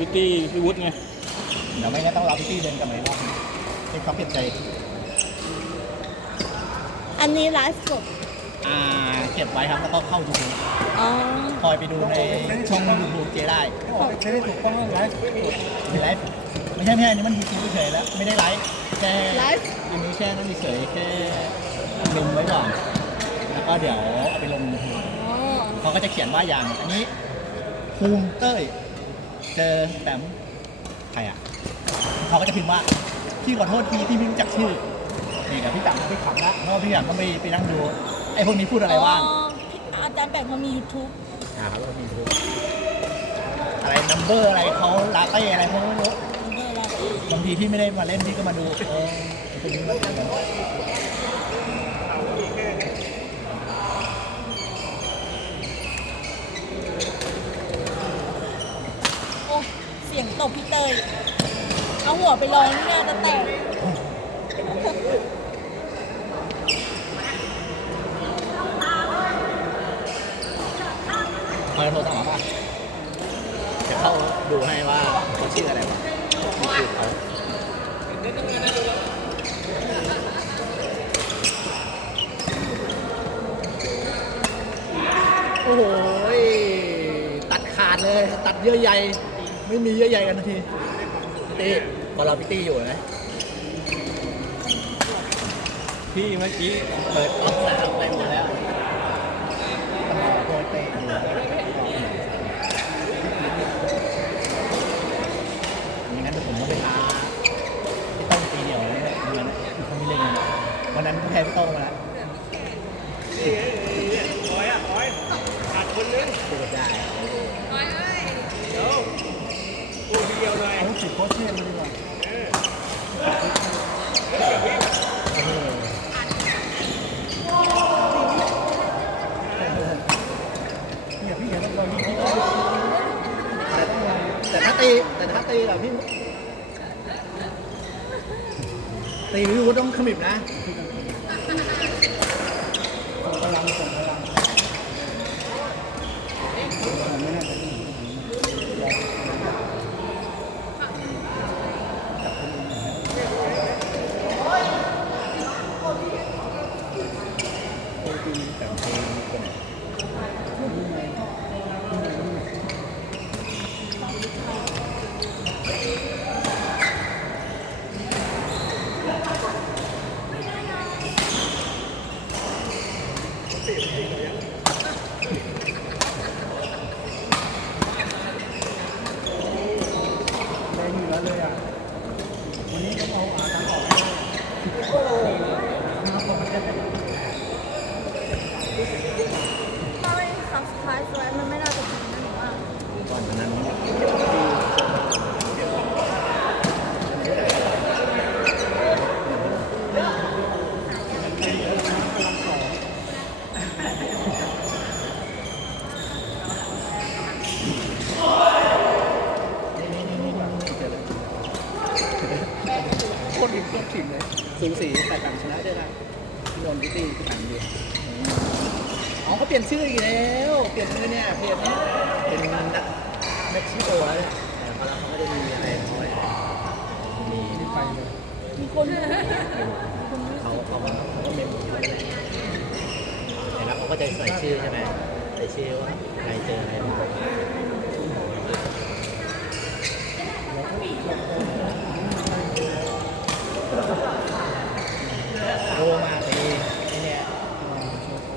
วิตตี้พี่วุฒิไงเดี๋ยวไม่งั้นต้องรอพี่ตี้เดินกลับมาอีกรอบนึงให้เขาเปลี่ยนใจ อันนี้ไลฟ์สดอ่า เก็บไว้ครับแล้วก็เข้ายูทูบอ๋อ คอยไปดูในช่องยูทูบเจได้ใช้ได้ถูกต้องไลฟ์มีไลฟ์ไม่ใช่ไม่ใช่อันนี้มันยูทูบเฉยๆแล้ว ไม่ได้ไลฟ์แค่ไลฟ์ อันนี้แค่นั่นเฉยๆแค่ลงไว้ก่อนแล้วก็เดี๋ยวเอาไปลง YouTube อ๋อ เขาก็จะเขียนว่าอย่างอันนี้ภูมิเต้ย เจอแตมใครอะเขาก็จะพิมพ์ว่าพี่ขอโทษทีที่ไม่รู้จักชื่อนี่เดี๋ยวพี่แตมไปขำละเพราะว่าพี่แตมต้องไปไปนั่งดูไอ้พวกนี้พูดอะไรบ้างอ๋อพี่อาจารย์แปมเขามี YouTube อ่าครับเรามีดูอะไรนัมเบอร์อะไรเขาลาเต้อะไรพวกนี้ไม่รู้เบอร์อะไรบางทีที่ไม่ได้มาเล่นพี่ก็มาดูเออไอ้พวกนี้มันเป็นแบบ โอ้เสียง ตบพี่เตย เอาหัวไปลองนี่นาจะแตกเขาโทรสั่งมาป่ะจะเข้าดูให้ว่าเขาชื่ออะไรวะชื่อเขาโอ้โห ตัดขาดเลย ตัดเยื่อใย ไม่มีเยื่อใยกันนาทีพี่ตี้พอเราพี่ตี้อยู่นะพี่เมื่อกี้เปิดกล้องสามไปหมดแล้วโดยเตะอยู่อย่างนั้นเดี๋ยวผมก็ไปท้าพี่ต้องตีเดียวเลยเนี่ยเหมือนเขาไม่เล่นเลยนะวันนั้นก็แพ้พี่ต้องมาแล้วพูดได้ เอาสิโคชเชียนมาดีกว่าเนี่ยพี่เห็นแล้วเราพี่แต่ถ้าตีแต่ถ้าตีแบบพี่ตีพี่วุฒิต้องขมิบนะ Perfeito, galera. นที่ตีพี่ต่างดีอ๋อเขาเปลี่ยนชื่ออีกแล้ว เปลี่ยนชื่อเนี่ยเพจนี้เป็นนักเม็กซิโกแล้วเนี่ยแต่เขาไม่ได้มีอะไรเขาเลยมีไปเลยมีคนเขาเขาเขาก็เมมอยู่แล้วแล้วเขาก็จะใส่ชื่อใช่ไหมใส่ชื่อว่าใครเจออะไรบ้างโทรมาไอ้ไอ้เนี่ย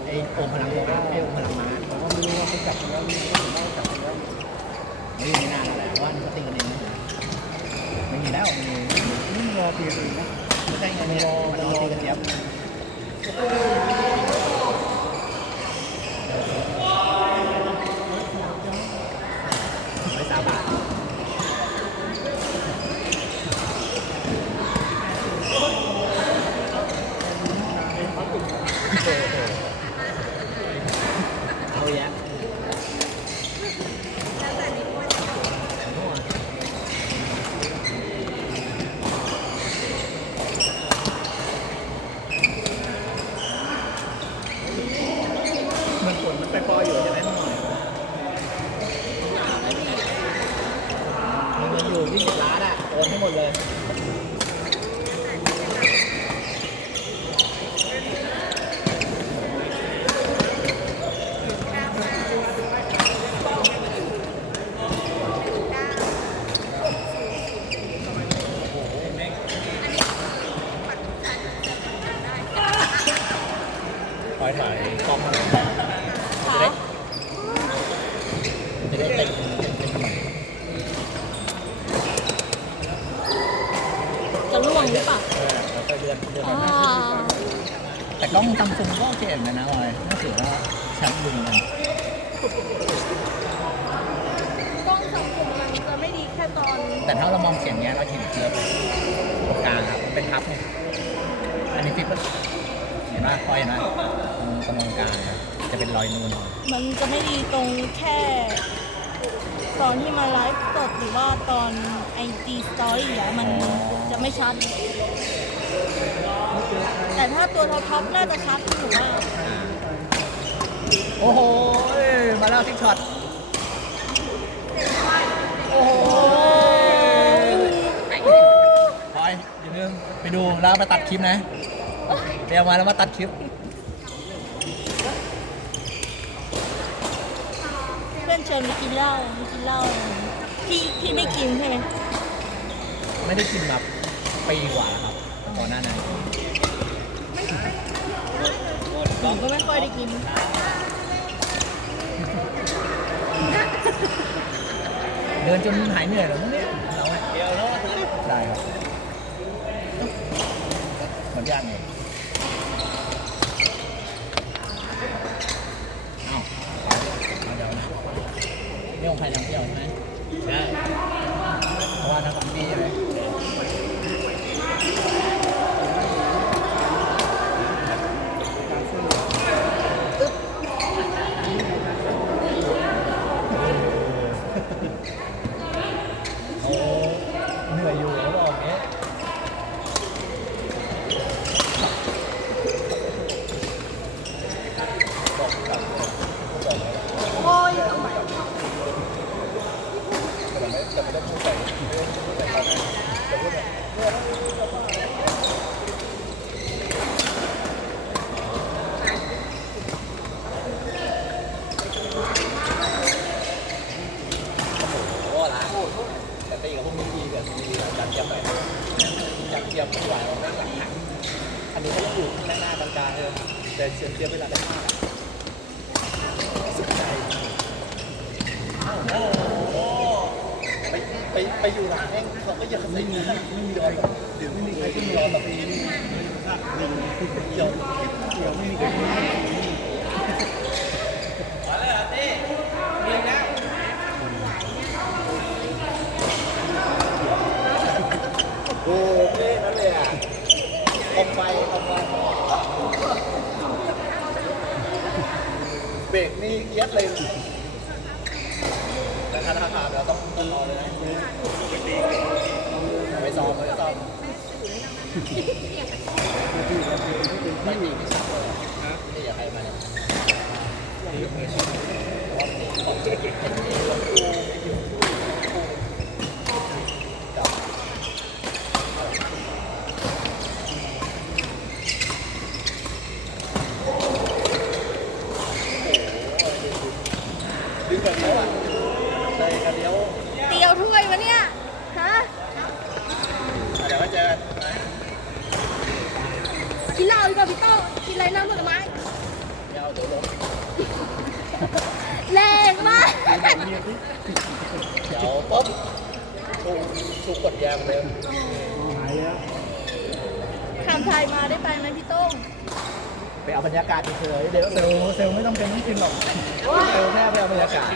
ไอ้ โอมพลังโมไอ้โอมพลังมาแต่ว่าไม่รู้ว่าเขาจับกันแล้วไม่รู้ว่าผมว่าจับกันแล้วไม่มีนานแล้วแหละเพราะว่านี่เขาตีกันเองนะไม่มีแล้วไม่มีนี่รอเปลี่ยนอีกนะไม่ใช่ไงเนี่ยมันรอตีกันเจี๊ยบไม่สาบานเอาแยะ มันฝนมันไปปล่อยอยู่ใช่ไหมหน่อย ที่สิบล้านอะโอนให้หมดเลย คอยถ่ายกล้องมาหน่อย ค่ะ จะได้เต็มเต็มเต็มหน่อย จะล่วงหรือเปล่า เออแล้วก็เลื่อนเลื่อน อ่า แต่กล้องซัมซุงก็โอเคเหมือนกันนะออยน่าถือว่าชัดอยู่เหมือนกัน กล้องสองกลุ่มมันจะไม่ดีแค่ตอน แต่ถ้าเรามองเสียงเนี้ยเราเห็นเกือบตรงกลางครับ เป็นพับเนี่ยอันนี้ฟิปเห็นไหมพอยเห็นไหมตรงตรงกลางครับจะเป็นรอยนูนมันจะไม่ดีตรงแค่ ตอนที่มาไลฟ์สดหรือว่าตอนไอจีสตอรี่อะมันจะไม่ชัด แต่ถ้าตัวท็อปๆน่าจะชัดหรือว่า โอ้โห มาแล้วทิกช็อตโอ้โหพ อยอย่าลืมไปดูแล้วไปตัดคลิปนะเดี๋ยวมาแล้วมาตัดคลิปเพื่อนเชิญไปกินเหล้าไปกินเหล้าพี่พี่ไม่กินใช่ไหมไม่ได้กินแบบปีกว่าแล้วครับก่อนหน้านั้นผมก็ไม่ค่อยได้กิน เดินจนหายเหนื่อยแล้วมั้งเนี่ยเราอะเดียวแล้วได้ครับเหมือน ย่างไงเอาเดี๋ยวนะนี่ของใครทำเที่ยวใช่ไหมใช่เพราะว่าทำของดีใช่ไหมโอ้เหนื่อยอยู่แล้วบอกอย่างเงี้ย โอ้ย โอ้ละแต่ตีกับพวกนี้ดีกับดีกับจันเทียมหน่อยจันเทียมไม่ไหวเรานั่งหลังหักอันนี้ก็ต้องอยู่หน้าหน้ากลางๆเลยแต่เชียมเทียมเวลาได้มากสุดใจโอ้โห ไปไปอยู่หลังแม่งเขาก็ยังไม่มีไม่มีรอยแบบเดี๋ยวไม่มีใครที่มีรอยแบบนี้เดี๋ยวเดี๋ยวไม่มีใครที่มีโอ้เท่นั่นเลยอะออกไปออกไปเบรกนี่เอียดเลย ถ้าถ้าขาดเราต้องต้องรอเลยนะไปซ้อมไปซ้อมไม่มีไม่ชัดเลยนี่อยากให้มาเนี่ยจับ ดึงแบบนี้อะเลยกันเลี้ยว เตียวถ้วยวะเนี่ย ฮะ เดี๋ยวไว้เจอกันนะ กินเหล้าดีกว่าพี่โต้กินอะไรน้ำผลไม้ เดี๋ยวเดี๋ยวลง แรงมาก เดี๋ยวปุ๊บชูชูกดแยมเลย หายแล้ว ทำไทยมาได้ไปไหมพี่โต้ง ไปเอาบรรยากาศเฉยๆเดี๋ยวเซลล์เซลล์ไม่ต้องเป็นต้องกินหรอก เซลล์แค่ไปเอาบรรยากาศ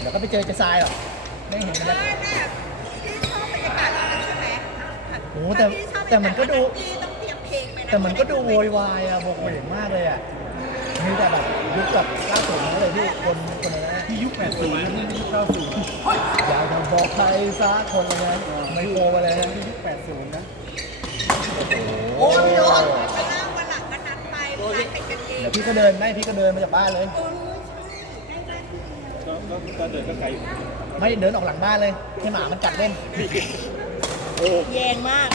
เดี๋ยวก็ไปเจอเจสายหรอกไม่เห็นบรรยากาศพี่ชอบบรรยากาศใช่ไหมโอ้แต่แต่มันก็ดู แต่มันก็ดูโวยวายอะโวกเวกมากเลยอะมีแต่แบบยุคแบบล่าสุดนั่นเลยพี่คนคนนั้นที่ยุค80นะที่ยุค90อยากจะบอกใครสักคนเลยนะไม่โวไปเลยนะที่ยุค80นะโอ้ยโดนไปนั่งวันห ดี๋ยวพี่ก็เดินได้พี่ก็เดินมาจากบ้านเลยเออใช่ได้ได้ก็เดินก็ไกลอยู่ไม่เดินออกหลังบ้านเลยให้หมามันกัดเล่น โอ้แยงมาก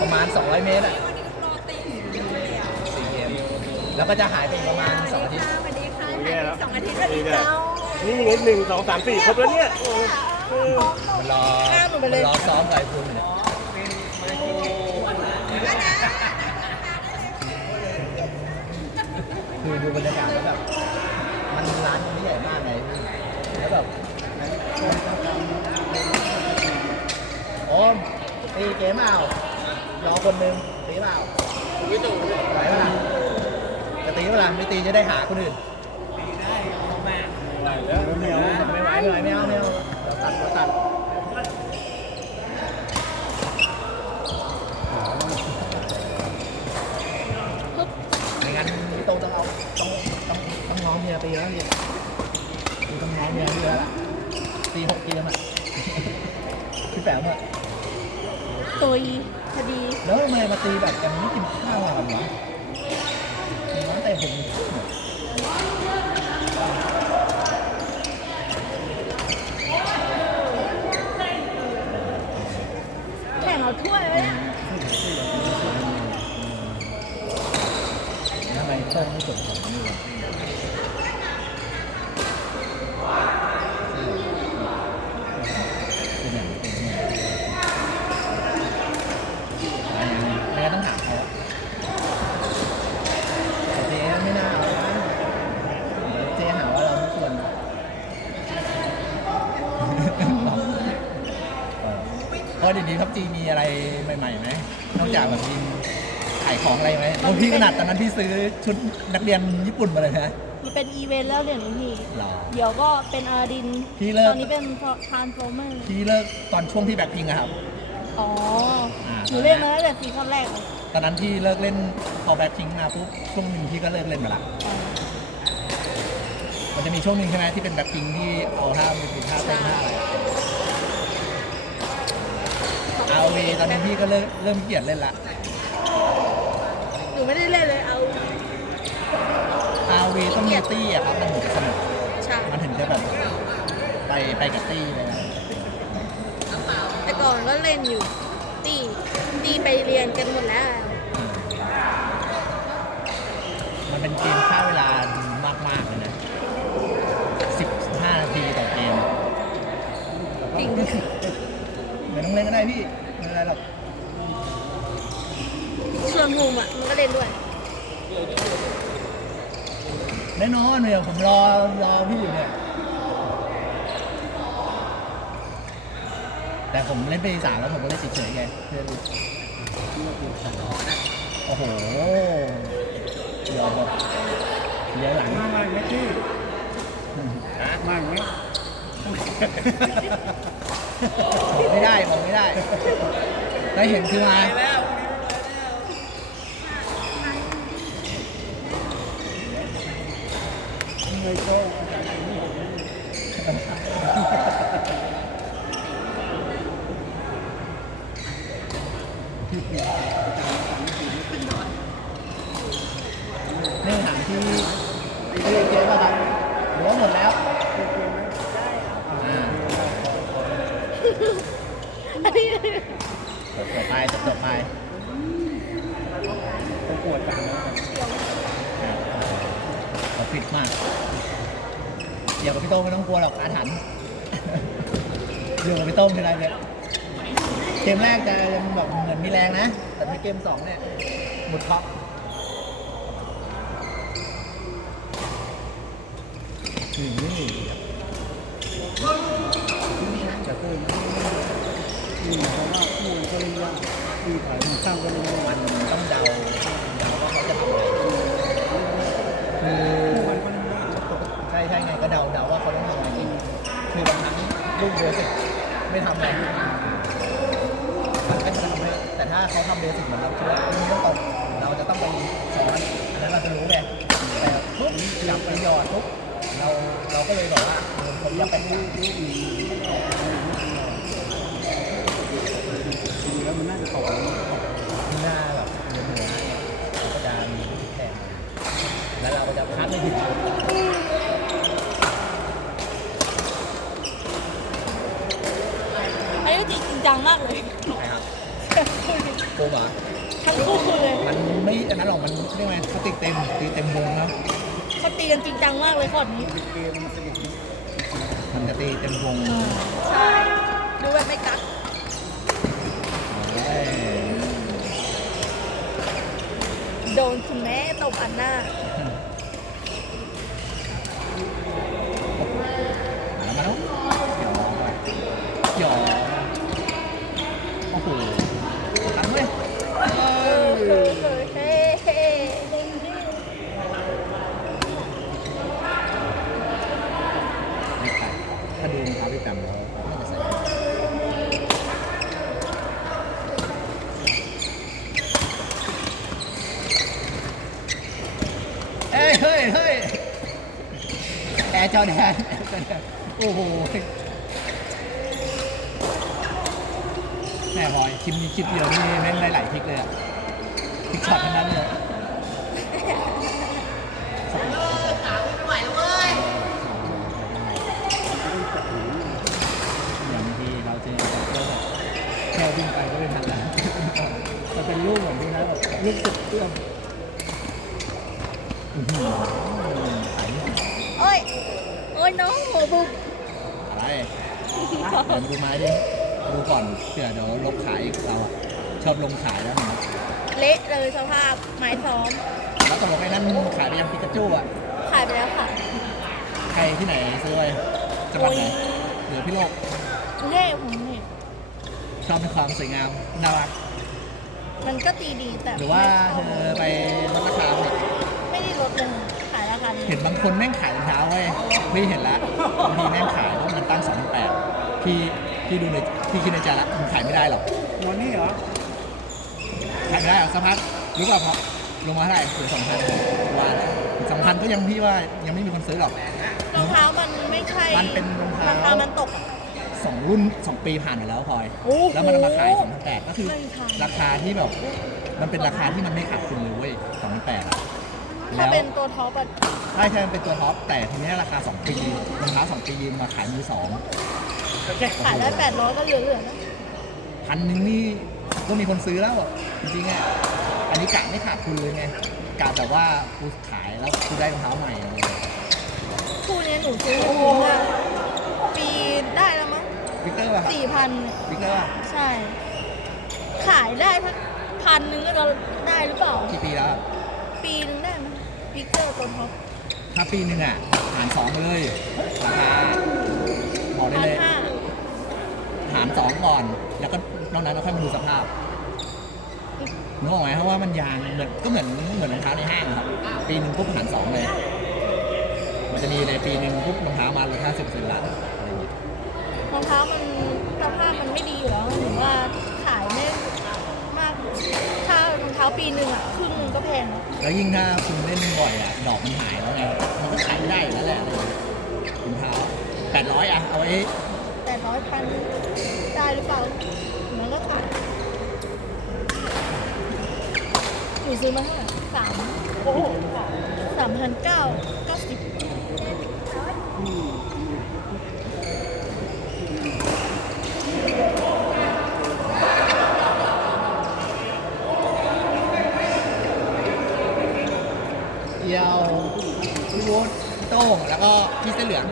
ประมาณ 200 เมตรอะวันนี้รอตีอยู่เลยอะสี่เกมแล้วก็จะหายไปอีกประมาณ2อาทิตย์สวัสดีค่ะสองอาทิตย์วันนี้เจ้านี่ไงหนึ่งสองสามสี่ครบแล้วเนี่ย มันรอข้ามมันไปเลยรอซ้อมกับไอ้คุณเนี่ย คือดูบรรยากาศแล้วแบบ มันร้านมันใหญ่มากไงพี่แล้วแบบโอ้มตีเกมเปล่ารอคนหนึงตีเปล่าไหวเปล่าจะตีเปล่าไม่ตีจะได้หาคนอื่นไหวแล้วไม่เอาไม่ไหวไม่ไหวไม่เอาไม่เอาเราตัดเราตัดไม่งั้นพี่โตต้องเอาต้องต้องต้องง้อเมี ยตีแล้วพี่พี่ต้องง้อเมียพี่แล้วล่ะตีหกเกมอะพี่แป๋วอะตุยพอดีแล้วทำไมมาตีแบบกันไม่กินข้าวอะกันวะมันแต่ผมงอะแข่งเอาถ้วยไว้เนี่ย ทำไมโต้งไม่จบของนี่วะเป็นอย่างเป็นอย่างไม่งั้นต้องถามเขาอะแต่เจ๊ไม่น่าเอานะเดี๋ยวเจ๊หาว่าเราไม่ชวนเออ เพราะเดี๋ยวนี้ทับจีมีอะไรใหม่ๆไหมนอกจากแบบมีขายของอะไรไหมโอ้พี่ขนาดตอนนั้นพี่ซื้อชุดนักเรียนญี่ปุ่นมาเลยนะมันเป็นอีเวนต์แล้วเดี๋ยวนี้พี่ หรอ เดี๋ยวก็เป็นอาดิน พี่เลิก ตอนนี้เป็นทานโฟเมอร์ พี่เลิกตอนช่วงที่แบ็คพิงอะครับ อ๋ออ่าหนูเล่นมาตั้งแต่ซีซั่นแรกเลยตอนนั้นพี่เลิกเล่นพอแบ็คพิงมาปุ๊บช่วงหนึ่งพี่ก็เลิกเล่นมาละอ๋อมันจะมีช่วงหนึ่งใช่ไหมที่เป็นแบ็คพิงที่เอาท่ามีเป็นท่าเต้นท่าอะไร อาวีตอนนี้พี่ก็เริ่มเริ่มขี้เกียจเล่นละหนูไม่ได้เล่นเลยเอาอาวีต้องมีตี้อะครับมันถึงจะสนุกใช่มันถึงจะแบบไปไปกับตี้เลยนะแต่ก่อนก็เล่นอยู่ ตีตีไปเรียนกันหมดแล้วอืมมันเป็นเกมฆ่าเวลามากๆเลยนะสิบห้านาทีต่อเกมจริง ไม่ต้องเล่นก็ได้พี่ไม่เป็นไร หรอกส่วนมุมอะมันก็เล่นด้วย แน่นอนเนี่ยผมรอรอพี่อยู่เนี่ย แต่ผมเล่นไปสามแล้วผมก็เล่นเฉยๆไงเพื่อนรู้โอ้โหเดี๋ยวแบบเดี๋ยวหลัง มาไหมพี่มาไหมบอก ไม่ได้บอกไม่ได้ได้เห็นคือมาไม่ก็ นี่ถามที่ที่เจ๊ป่ะครับหรือว่าหมดแล้วอ่า อันนี้จบต่อไปจบต่อไปต้องปวดจังแล้วเขาฟิตมาก เดี๋ยวกับพี่โต้งไม่ต้องกลัวหรอกอาถรรพ์อยู่กับพี่โต้งทีไรเนี่ยเกมแรกจะยังแบบเหมือนมีแรงนะ แต่ในเกมสองเนี่ยหมดท็อปอืม จะเพิ่มนี่ เพราะว่าคู่มันก็เล่นยากมีฝ่ายมันข้ามก็เล่นยากมันต้องเดาว่าเขาจะทำอะไรคือมันก็เล่นยากใช่ใช่ไงก็เดาเดาว่าเขาต้องทำอะไรคือบางครั้งลูกเบสิกไม่ทำอะไรมันก็จะทำให้แต่ถ้าเขาทำเบสิกเหมือนเราคิดว่านี่ต้องตกเราจะต้องไปสอนอันนั้นเราจะรู้ไงแต่ปุ๊บจับไปหยอดปุ๊บเราเราก็เลยบอกว่าเออผมจะไปที่ มันน่าจะตกข้าหน้าแบบเหนือเหนืนเราจะมีแทนแล้วเราจะพักไม่ถึงอันนี้จริงจังมากเลยใครัโกบะทั้งคู่เลยมันไม่อันนั้นหรอกมันเรียกไงสติเต็มตีเต็มวงนะเขาตีกันจริงจังมากเลยข้อนี้มันจะตีเต็มวงใช่ดูแบบไม่กัก โดนคุณแม่ตบอันหน้าแล้วมาแล้วหยอกหยอกโอ้โหทันเว้ย เออเออเออเฮ้เฮ้ ไม่ไปถ้าดูรองเท้าพี่แปมแล้วน่าจะใส่เอ้ยเฮ้ยเฮ้ยแอร์จอแด นแอร์จอแดนโอ้โหแม่บอยคลิปนี้คลิปเดียวนี่แม่งได้หลายทริกเลยอะทริกช็อตทั้งนั้นเลยอย่างบางทีเราจะเราแบบแค่วิ่งไปก็ไม่ทันแล้วจะเป็นลูกเหมือนที่นะแบบลูกสุดเอื้อมอื้อหือไอ้โอ้ยโอ้ ยน้องหัวบุกอะไรเดี๋ยวดูไม้ดิดูก่อนเผื่อเดี๋ยวลบขายอีกเราอะชอบลงขายแล้วนะเละเลยสภาพไม้ซ้อม แล้วตกลงไอ้นั่นขายไปยังปิกาจูอะ ขายไปแล้วค่ะใครที่ไหนซื้อไว้จังหวัดไหนหรือพี่โลกกรุงเทพผมเห็นชอบในความสวยงามน่ารัก มันก็ตีดีแต่หรือว่าเธอไปลดราคาเนี่ยไม่ได้ลดเลยขายราคานี้ เห็นบางคนแม่งขายรองเท้าเว้ยพี่เห็นแล้วบางทีแม่งขายแล้วมันตั้งสองแปดพี่พี่ดูในพี่คิดในใจแล้วมันขายไม่ได้หรอกวันนี้เหรอขายไม่ได้หรอกสักพักรู้ป่ะพอลงมาเท่าไหร่ถึงสองพันวันสองพันก็ยังพี่ว่ายังไม่มีคนซื้อหรอกรองเท้ามันไม่ใช่มันเป็นรองเท้าราคามันตกสองรุ่นสองปีผ่านไปแล้วพลอยโอ้โหแล้วมันเอามาขายสองพันแปดก็คือไม่ขายราคาที่แบบ มันเป็นราคาที่มันไม่ขาดทุนเลยเว้ยสองพันแปดอะ ถ้าแล้วเป็นตัวท็อปอะใช่ใช่มันเป็นตัวท็อปแต่ทีนี้ราคาสองปีรองเท้าสองปียืมมาขายมือสองขายได้แปดร้อยก็เหลือๆนะพันหนึ่งนี่ก็มีคนซื้อแล้วอะจริงๆอะอันนี้กะไม่ขาดทุนเลยไงกะแบบว่ากูขายแล้วกูได้รองเท้าใหม่อะไรเลยคู่นี้หนูซื้อมาปีได้แล้วมั้งวิกเตอร์ป่ะครับสี่พันวิกเตอร์ป่ะใช่ ขายได้สักพันหนึงก็จะได้หรือเปล่า กี่ปีแล้วอะปีนึงได้ไหม ปิกเกอร์ตัวท็อปถ้าปีหนึ่งอะหารสองไปเลยราคาบอกได้พันเลยห้าหารสองก่อน แล้วก็นอกนั้นเราค่อยมาดูสภาพนึกออกไหมเพราะว่ามันยางเหมือนก็เหมือนเหมือนรองเท้าในห้างครับ ปีหนึ่งปุ๊บหารสองเลย มันจะมีในปีหนึ่งปุ๊บรองเท้ามาลดห้าสิบเปอร์เซ็นต์ละอะไรอย่างงี้รองเท้ามันสภาพมันไม่ดีอยู่แล้วหรือว่าขายไม่มากถ้า รองเท้าปีหนึ่งอะครึ่งหนึงก็แพงแล้วแล้วยิ่งถ้าคุณเล่นบ่อยอะ ดอกมันหายแล้วไง มันก็ขายไม่ได้อยู่แล้วแหละอะไรอย่างเงี้ยรองเท้าแปดร้อยอะ เอาไว้แต่ร้อยพันได้หรือเปล่ามันก็ขายหนูซื้อมาเท่าไหร่สามโอ้โหสามพันเก้า เดียวพี่วุฒิพี่โต้งแล้วก็พี่เสื้อเหลือง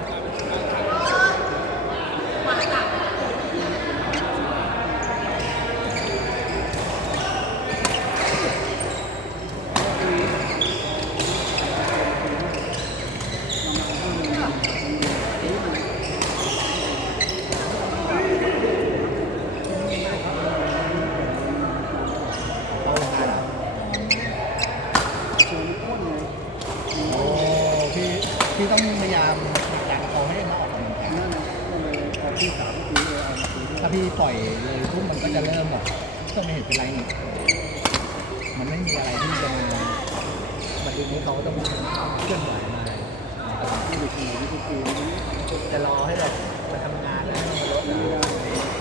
เอาลงมาเหรอ เชิญพ่นเลย โอ้พี่พี่ต้องพยายามอยากเอาให้มาออกกำลังกาย นั่นนะก็เลยเอาที่สามปีเลยเอามาซื้อ ถ้าพี่ปล่อยเลยปุ๊บมันก็จะเริ่มแบบก็ไม่เห็นเป็นไรนี่มันไม่มีอะไรที่จะมามั นดูนี้เขาต้องเคลื่อนไหวมาที่เด็กหนุ่มที่ปีนี้จะรอให้แบบมาทำงานแล้วให้มันลดแล้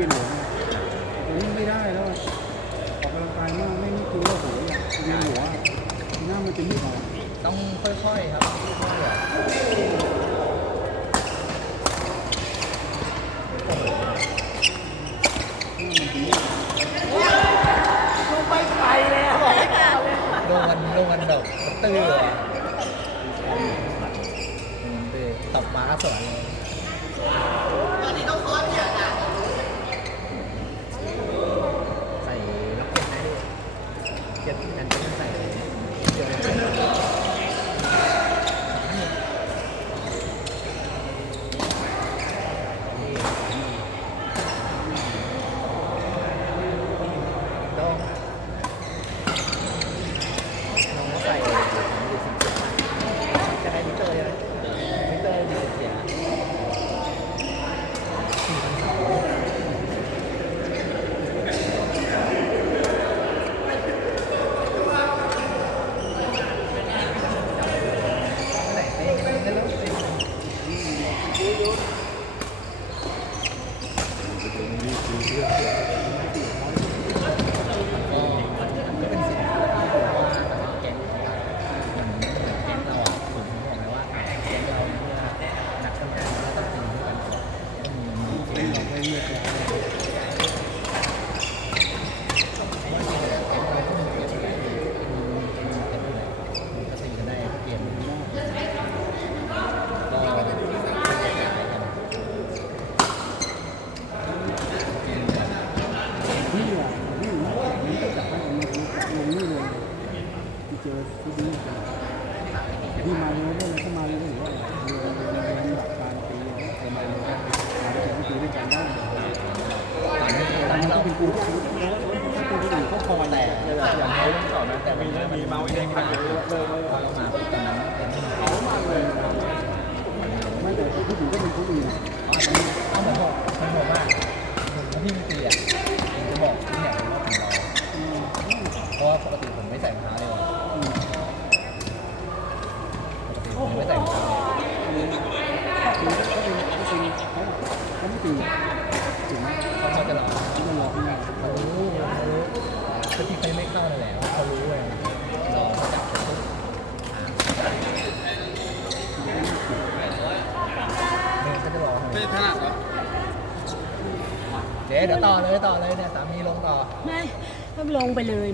ได้หลวนี่งไม่ได้แล้ว ออกกำลังกายมากไม่ไม่กินแล้วโหยเวียนหัวหน้ามันจะไม่ออก ต้องค่อยๆครับ เก เป็น ม หลอกให้เลือก เพราะว่าจริงๆแล้วแก๊งเราก็มีเกมอยู่แล้วมีเกมอยู่แล้วมันก็ตีกันได้เกมก็ก็กระจายกัน ที่อะนี่นะนี่ก็จับให้ลงนี่เลยที่เจอที่นี่ที่มาเลยเนี่ยก็มาเลยหรือว่าเรือเรือเรือหลักการปีไปมาเลยมาได้ถึงปีด้วยกันได้แต่มันก็เป็นกูที่แล้วถ้าเป็นคนอื่นก็พอ แต่ แต่ อย่างเขาเล่นก่อนนะแต่มีมีเมาส์เองพันเยอะเลยพอเรามาปุ๊บตอนนั้นเป็นที่เขา มากเลยไม่แต่ผู้หญิงก็เป็นคนอื่น ต้องมาบอกมันบอกว่าถ้าพี่มีตีอะผมจะบอกที่เนี่ยว่าถึงเราเพราะว่าปกติผมไม่ใส่รองเท้าเลยปกติผมไม่ใส่รองเท้า เขาเป็นเขาเป็นเขาเขาไม่ตื่นถึง เขาเขาจะรอ ที่มันหลอกง่าย เขารู้เขารู้คือที่เขาไม่เข้านั่นแหละเขารู้เลยรอเขาจับปุ๊บเนี่ยเขาจะรอไม่ถนัดเหรอเจ๊เดี๋ยวต่อเลยต่อเลยเนี่ยสามีลงต่อ ไม่ก็ล งไปเลย